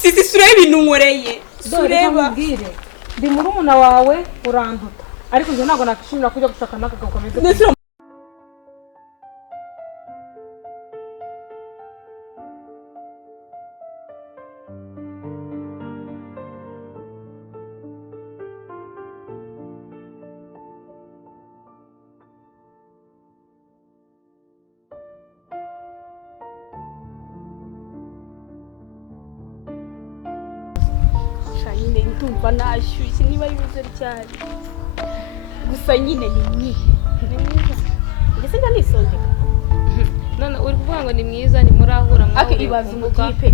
Sisi sureba ibintu nkoreye. Sureba. Ndi murumuna wawe uranduta. Ariko nje ntago nakishimira kujya gushaka n'akagabo kameze. Nyine ndumva nashyushye niba yuze cyane gusa nyine ni mwiza ngese njya nisondeka none uri kuvuga ngo ni mwiza ni murahura ake ibaza umutipe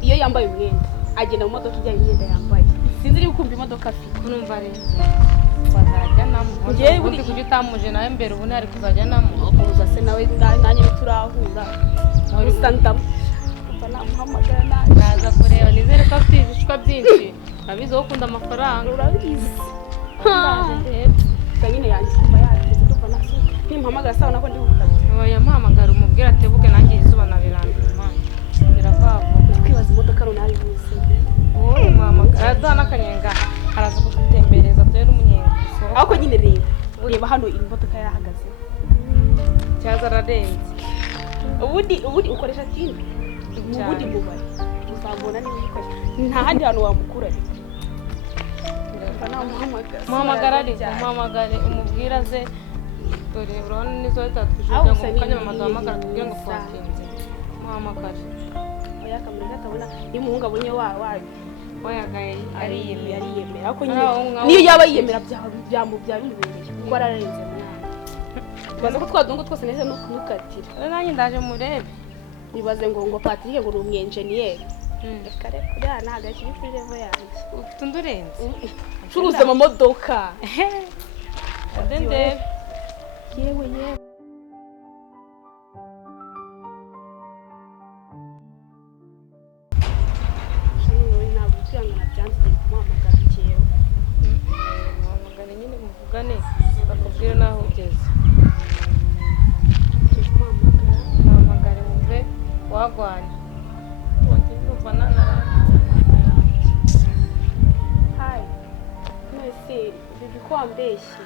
iyo yambaye umwenda agenda mu modoka ijyanye imyenda yambaye sinzi niba ukumva imodoka afite urumva rero bazajya namo ngewe uri kujya utamuje nawe mbere ubu ntari kuzajya namo uza se nawe nanjye turahura gusa ndamva namuhamagara naza kureba nizere ko afite ibishwa byinshi abizi wo kunda amafaranga urabizi nyine yanjye kuba yagize ndumva nasuka nimpamagara sawa nako ndi gukata oya mpamagara umubwira atebuke nanjye izuba nabirambiye imana biravava twibaza imodoka runari bose wowe mpamagara dana kanyenga araza kugutembereza turi umunyenga ariko nyine reba hano iyi modoka yarahagaze cyaza ararenze ubundi ukoresha kindi ubundi mubare uzabona niba uyikoresha nta handi hantu wamukura muhamagare umubwira ze dore urabona nizo tatwishyura ngo mukanya mama duhamagara tubwire ngo twatinze muhamagare oya kamera gatabona iyo umuhungu abonye wayagaye ariyemera ariko niyo yaba yiyemera byamubyara bimubereye kuko ararenze mwana baza ko twadungo twose neza no kumukatira nanjye ndaje murebe nibaze ngo Patrick ngo uri umwenjeniyeri reka reka uriya ntabwo akiri kuri level yanjye ufite undi urenze curuza amamodoka ndende yewe ntabwo kwihangana byanze kumuhamagara njyewe muhamagare nyine muvugane bakubwire n'aho ugeze muhamagare wumve wagwanye Hi. Mwese, bibi kwambeshye.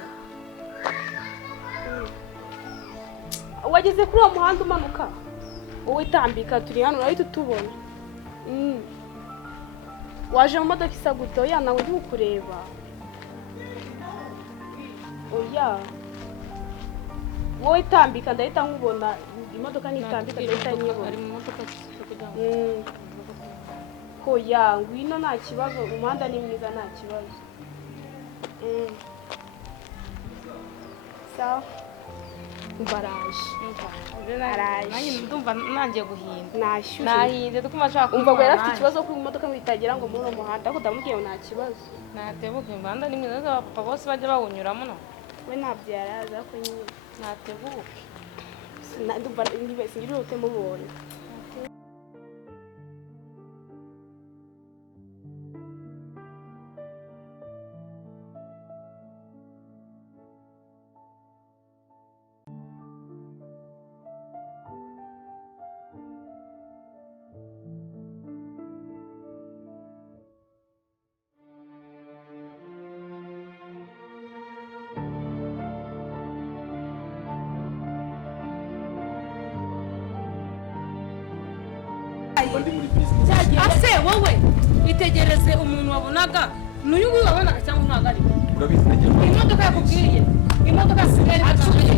Wageze kuri uwo muhanda umanuka? Wowe tambika turi hano urahita utubona. Waje mu modoka isa gute? Oya nawe ndi kukureba. Oya. Wowe tambika ndahita nkubona. Imodoka nitambika ndahita nyibona. Ari mu modoka hoya ngwino nta kibazo umuhanda ni mwiza nta kibazo sawa nanjye ndumva nangiye guhinda nashyushye nahinze dukuma ashaka umva ngo yari afite ikibazo ko imodoka bitagira ngo muri uwo muhanda ariko ndamubwiye ngo nta kibazo natebuke umuhanda ni mwiza abapapa bose bajya bawunyuramo no we ntabyo yari azi ariko nyine natebuke ndumva singira urute mubonye ase wowe itegereze umuntu wabonaga n'uyu nguyu wabonaga cyangwa ntabwo ari imodoka yakubwiye imodoka sigaye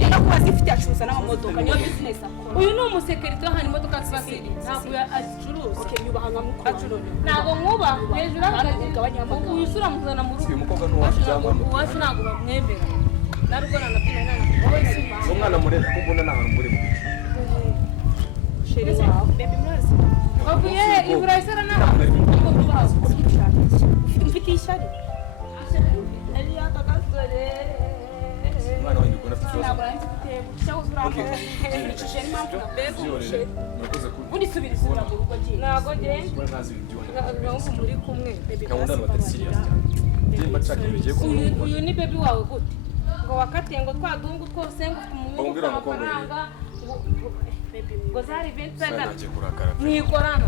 no kuba zifite acuruza n'amamodoka niyo business akora uyu ni umusekirite hano imodoka zibasiri ntabwo azicuruza yubaha nka mukuru acuruza ntabwo mwuba hejuru akagabanya uyu usura muzana mu rugo uyu mukobwa ni uwacu cyangwa uwacu ntabwo bamwemera narwo nanabwira umwana murebe ko mbona nta hantu muri mu sheri wawe baby murazi bavuye iburayisara naho mfite ishyari ari akagasore umwana wanjye ukunda afite ikibazo ntabwo nzi guteba cyangwa urambuye nicishije n'impamvu nabeguje undi subira isura mu rugo giye ntabwo genda kuba ntazi ibyo ntabwo muri kumwe gahunda batari serious cyane mba nshaka ibintu bigiye kumubona uyu ni baby wawe gute ngo wakatiye ngo twadungu twose ngo ufite amafaranga ngo zari 25 nagiye kurakara mwikorana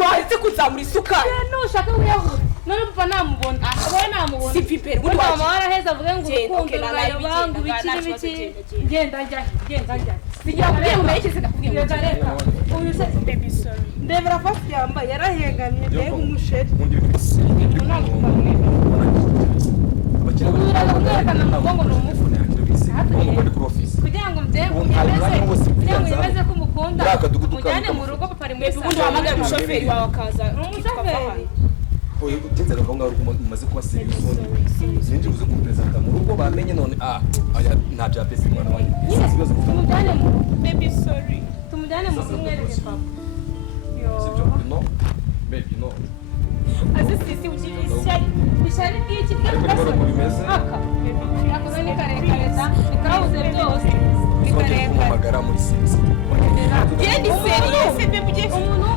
wahise kuzamura isukari nushaka wiyahure none papa namubona wowe namubona si piperi ubundi mama waraheza avuge ngo urukundo rurayobangu biki ngenda njya sigira kubwira ngo merekeze ndakubwira ngo reka uyu se baby sorry ndebera fasi yambaye yarahengamye mbega umusheri urakwerekana umugongo ni umufune kugira ngo mbyemeze ko umukunda mujyane mu rugo papa ari muri ubundi wahamagara umushoferi wawe akaza umushoferi utinzaga ko ngaho umaze kuba serious sinzi uze kupresenta mu rugo bamenye none aya nta bya pesi mwana wanjye ibibazo tumujyane mu baby sorry tumujyane mu kumwereke papa sibyo no baby no sisi ujirisha bishari bw'iki ariko bimeze aka yakoze ni karekare da ikawuze byose twongeye kumamagara muri sisi yendi serious baby ugiye umuntu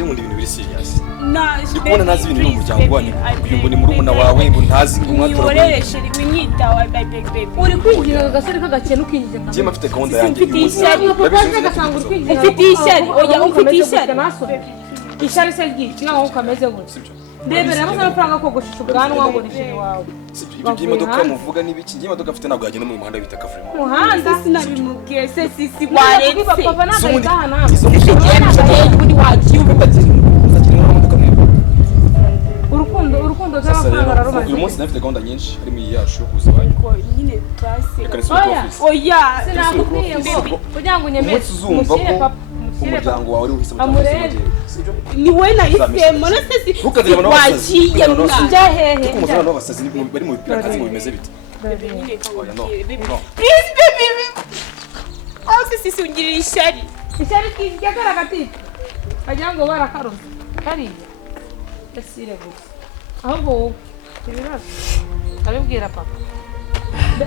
Ngundi ibintu biri serious. Ndikubona nazi ibintu mu muryango wanyu. Uyu ngo ni murumuna wawe ngo ntazi ngo mwatora. Uyoreshe winyita wa baby. Uri kwinjira agasore k'agakene ukinjije nka. Je mafite gahunda yanjye. Mfite ishyari. Mfite ishyari. Oya mfite ishyari. Ishyari se ryiki naho ukameze gutya. Ndebera mo amafaranga ko gushusha ubwanwa ngo nishiri wawe. Ibyo by'imodoka muvuga n'ibiki? Ngiye imodoka afite ntabwo yagenda mu muhanda bita kafuri. Muhanda sinabimubwiye se sisi waretse. Papa nagaitaha nawe. Ubundi wagiye urukundo z'amafaranga raroma. Uyu munsi nafite gahunda nyinshi harimo iyi yacu yo kuza banyu. Nyine twase. Oya sinakubwiye ngo kugira ngo unyemere. Mushyire papa. Umuryango wawe uri uhisemo cyane. Ni we nahisemo na sisi. Wagiye njya hehe. Kumuzana n'abasazi bari mu bipira kazi ngo bimeze bite. Please baby. Sisi ungirira ishyari. Ishyari kijya karagati. Agira ngo barakaroza. Kariya. Esire gusa. Ahubwo ibibazo. Abibwira papa.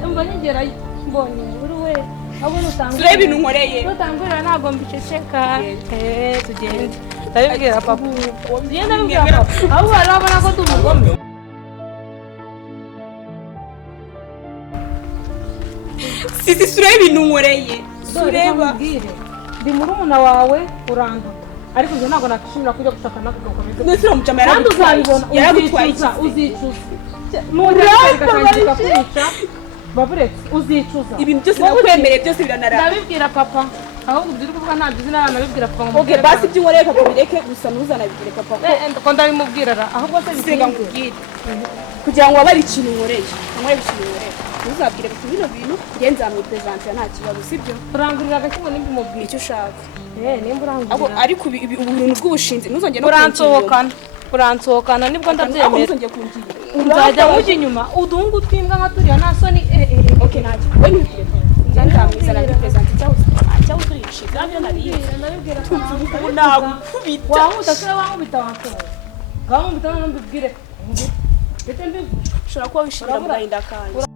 Mba ngerayo mbonye uri we. Abona utangura. Turebe ibintu nkoreye. Utangura ntago mbiceceka. Tugende. Abibwira papa. Tugende abibwira papa. Ahubwo arabona ko tumugome. Sisi turebe ibintu nkoreye. Tureba. Ndi murumuna wawe uranduka. Ariko nje ntago nakishimira kujya gushaka nakukomeza. Nusira mujama yaragutwaye. Uzicuza. Muraka kwica. Baburetse uzicuza. Ibintu byose nakwemereye byose biranarara. Ndabibwira papa. Ahubwo byiri kuvuga nta bizina nabibwira papa ngo. Okay, basi ibyo nkoreye papa bireke gusa ntuzanabibwire papa. Ko ndabimubwira ahubwo se bisenga ngubwire. Kugira ngo wabari ikintu nkoreye. Nkoreye ikintu nkoreye. Ntuzabwire ko bino bintu ngenza mu presenter nta kibazo sibyo. Urangurira agakimo nimba umubwire icyo ushaka. Nimba urangurira. Ariko ubuntu bw'ubushinzi ntuzongere no uransohokana nibwo ndabyemera. Nzajya mujya inyuma udungu twimbwa nka turiya nta soni. Okay ntacyo. We ntibwire. Nzamwizana muri presenter cyangwa turishize. Nabyo nariye. Nagukubita. Wahuta se wankubita wankubita. Ngaho mbita no mbibwire. Ndetse mbibwire. Ushobora kuba wishimira mu gahinda kanjye.